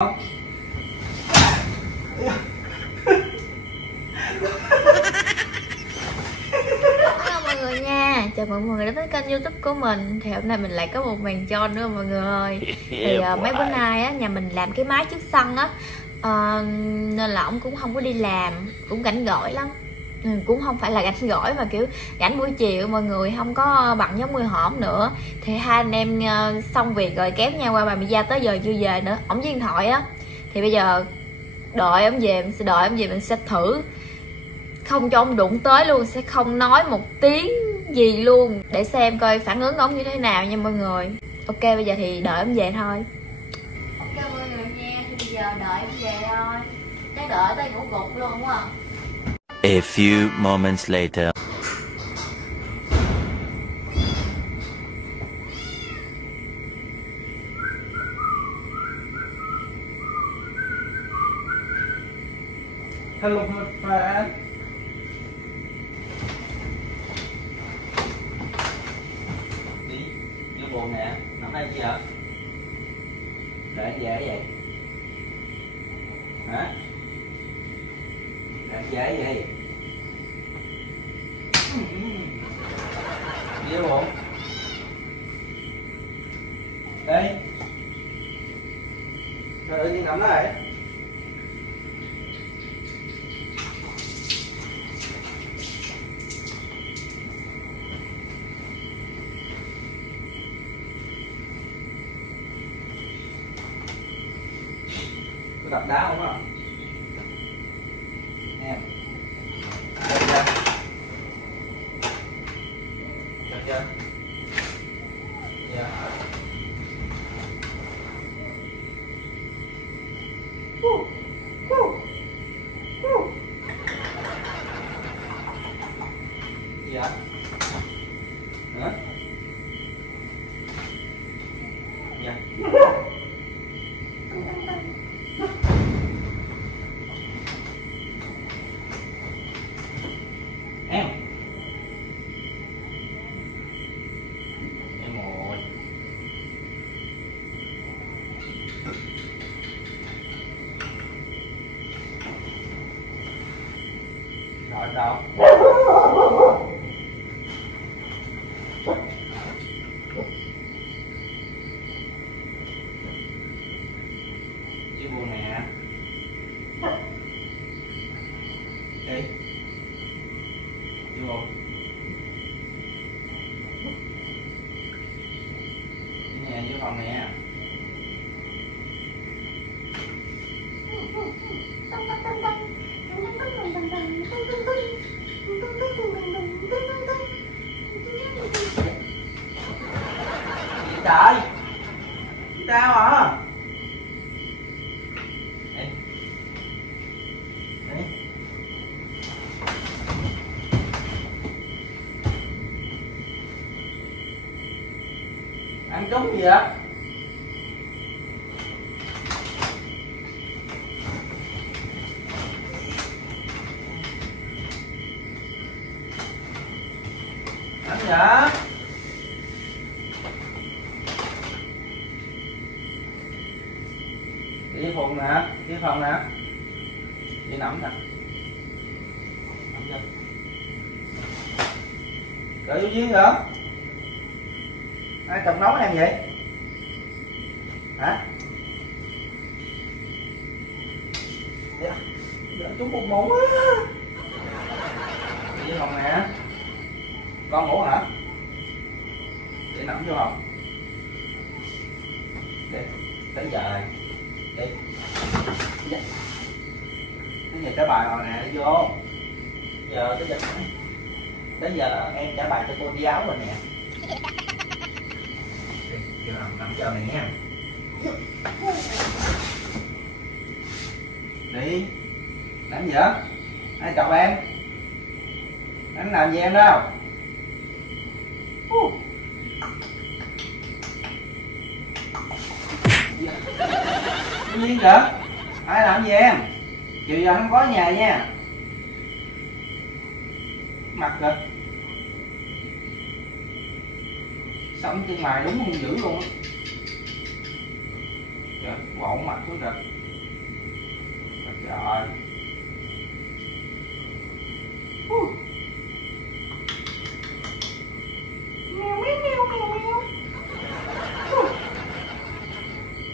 Hello mọi người nha, chào mọi người đã tới kênh YouTube của mình. Thì hôm nay mình lại có một màn cho nữa mọi người ơi. Thì mấy bữa nay á, nhà mình làm cái mái trước sân á, nên là ông cũng không có đi làm, cũng rảnh rỗi lắm. Cũng không phải là rảnh rỗi mà kiểu rảnh buổi chiều, mọi người không có bận giống 10 hổm nữa. Thì hai anh em xong việc rồi kéo nhau qua bà Mia tới giờ chưa về nữa, ổng với điện thoại á. Thì bây giờ đợi ông về, mình sẽ thử không cho ông đụng tới luôn, sẽ không nói một tiếng gì luôn để xem coi phản ứng ông như thế nào nha mọi người. Ok, bây giờ thì đợi ông về thôi. Ok mọi người nha, thì bây giờ đợi ông về thôi. Chắc đợi tới ngủ gục luôn đúng không? A few moments later. Hello my friend. Đi buồn nè, nằm đây chi vậy? Đợi anh về vậy? Hả? Đợi anh về vậy? Đi buồn. Đây. Trời ơi, đi nằm đó rồi. Có đập đá không á? Nè. Được chưa? Được chưa? Dạ. Gì vậy? Hả? Dạ. Em ơi. Rồi đâu? Chưa buồn nè. Đi. Chưa buồn. Nè, vô phòng nè. Gì trời? Tao hả? Đi. Đi. Ăn trúng gì vậy? Ăn vậy? Đi phòng nè, đi phòng nè. Đi nằm nè. Nằm chưa? Cởi vô giếng hả? Ai chồng nấu em vậy? Hả? Dạ. Dạ trúng một muỗng á. Đi phòng nè. Con ngủ hả? Để nằm vô không? Để tới giờ rồi. Đi. Dạ. Tới giờ trả bài rồi nè, đi vô. Giờ tới giờ em trả bài cho cô giáo rồi nè. Đi, vô nằm chờ này nha. Đi. Làm gì vậy? Ai chọc em? Anh làm gì em đâu? Nhiên vậy? Ai làm gì em? Chiều giờ không có ở nhà nha. Mặt kìa. Sống chân mày đúng hung dữ luôn á. Trời, bỏ mặt xuống kìa. Trời ơi. Mèo mèo mèo mèo mèo.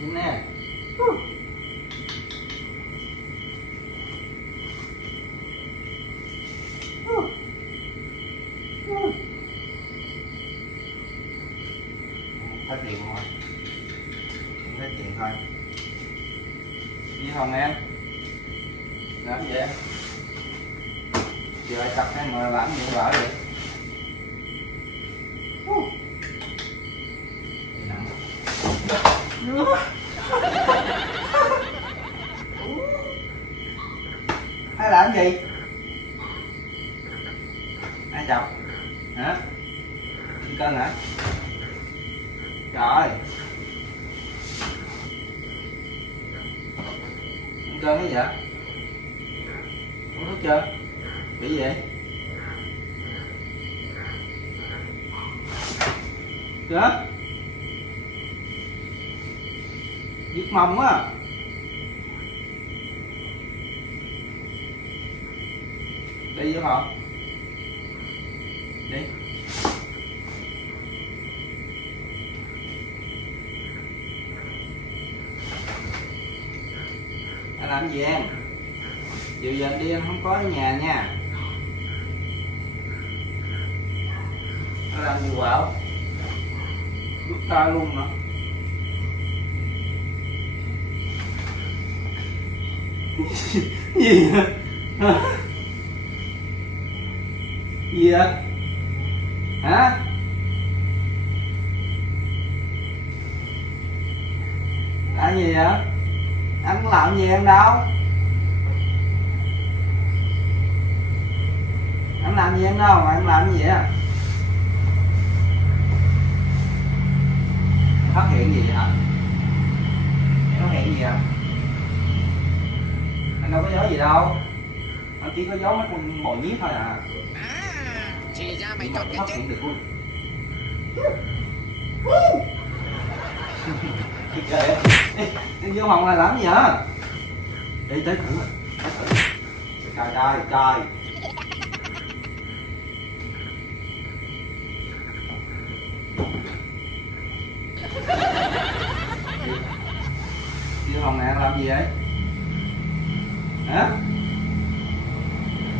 Nhìn nè. Hết tiền rồi. Hết tiền thôi. Đi phòng em. Làm gì em? Giờ cặp em mà làm gì vợ vậy? Ai làm gì? Ai chọc? Hả? Cân hả? Trời. Cân cái gì vậy? Uống thuốc chưa? Bị gì vậy? Chưa? Giết mông á. Đi với họ. Đi. Anh làm gì em? Chiều giờ anh đi em không có ở nhà nha. Anh làm gì quạo? Rút tay luôn mà. Gì vậy? Gì vậy? Hả? Làm gì vậy? Anh có làm gì em đâu. Anh làm gì em đâu mà em làm gì vậy? Phát hiện gì vậy hả? Phát hiện gì hả? Anh đâu có giấu gì đâu. Anh chỉ có giấu mấy con bò nhít thôi à. Thì ra mày trốn cái Phát chết. hiện được luôn. Đi vô phòng này làm gì vậy? Đi tới thử. Trời trời trời. Đi vô phòng này làm gì vậy? Hả?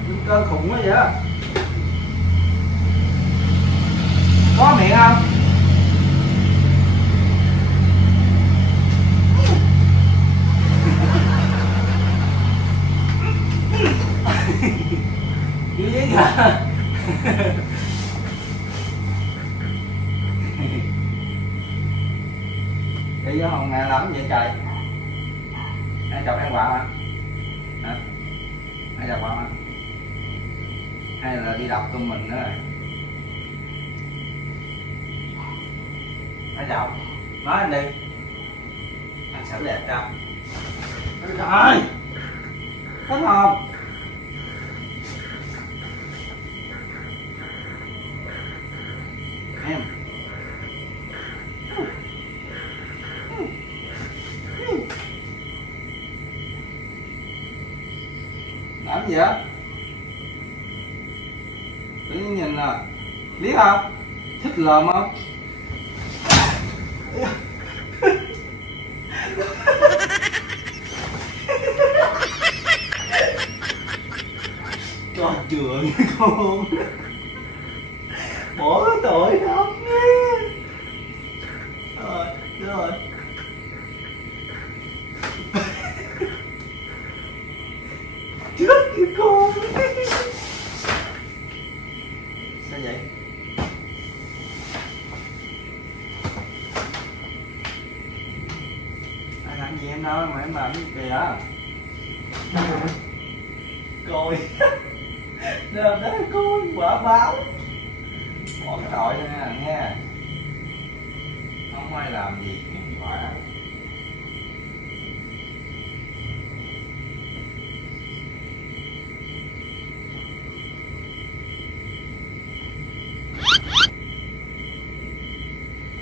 Lên cơn khủng quá vậy? Có miệng không? Gì vậy hả? Đi vô phòng này làm gì vậy trời? Ai chọc ăn quạo hả? Hả? Ai chọc quạo hả? Hay là đi đập tụi mình nữa rồi? Ai chọc? Nói anh đi. Anh xử đẹp cho. Trời! Hết hồn! Em. Làm gì vậy? Tự nhiên nhìn là biết không? Thích lờm không? Cho trường con. Bỏ tội không nghe. Rồi, rồi. Chết kìa con. Sao vậy? Ai làm gì em đâu mà em làm gì kìa? Coi. Đơm đó coi quả báo. Bỏ cái tội ra nè nghe. Không ai làm gì cũng quả.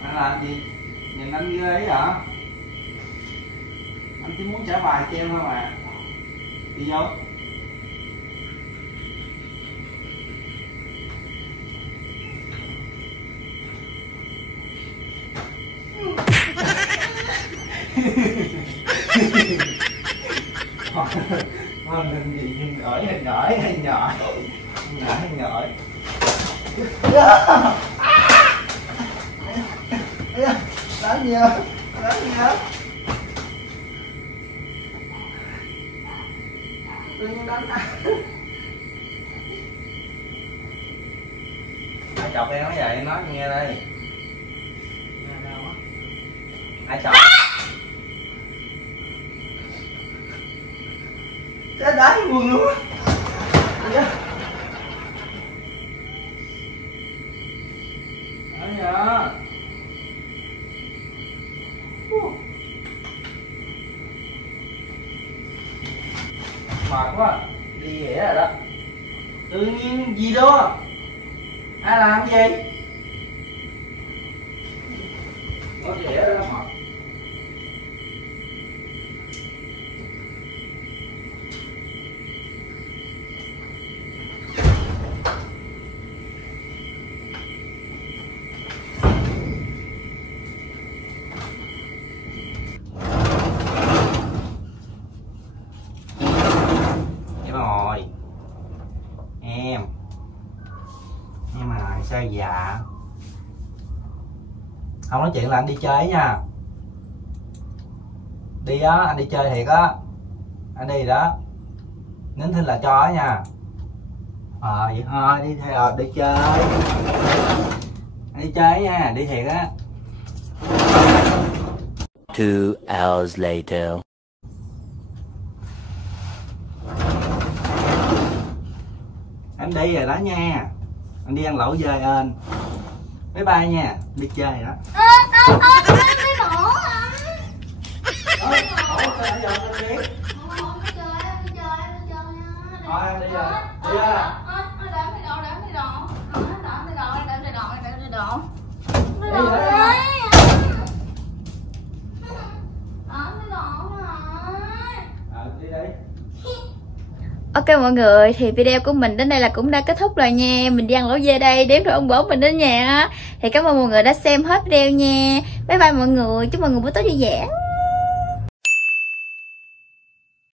Anh làm gì? Nhìn anh ghê ấy hả? trả bài cho em thôi mà. Đi vô. Con đừng gì nhưng ngỏi hay ngỏi hay ngỏi ngỏi hay ngỏi. Đánh nhiều, đánh nhiều. Tự nhiên đánh. Ai chọc em nói vậy, nói nghe đây. Ai chọc? Chết đá quần luôn á. Nói nhờ. Mệt quá, đi ghẻ rồi đó. Tự nhiên gì đó. Ai làm gì? Nó ghẻ rồi đó mệt. Em mà sao dạ không nói chuyện là anh đi chơi nha. Đi á, anh đi chơi thiệt á. Anh đi đó. Nín thinh là cho á nha. Vậy thôi đi theo đi chơi. Anh đi chơi nha, đi thiệt á. 2 hours later. Anh đi rồi đó nha. Anh đi ăn lẩu dơi anh. Bye bye nha. Đi chơi rồi đó. Thôi đi rồi. Đi ra. Đi đi. Ok mọi người, thì video của mình đến đây là cũng đã kết thúc rồi nha. Mình đi ăn lẩu dê đây, đếm rồi ông bố mình đến nhà á. Thì cảm ơn mọi người đã xem hết video nha. Bye bye mọi người, chúc mọi người buổi tối vui vẻ.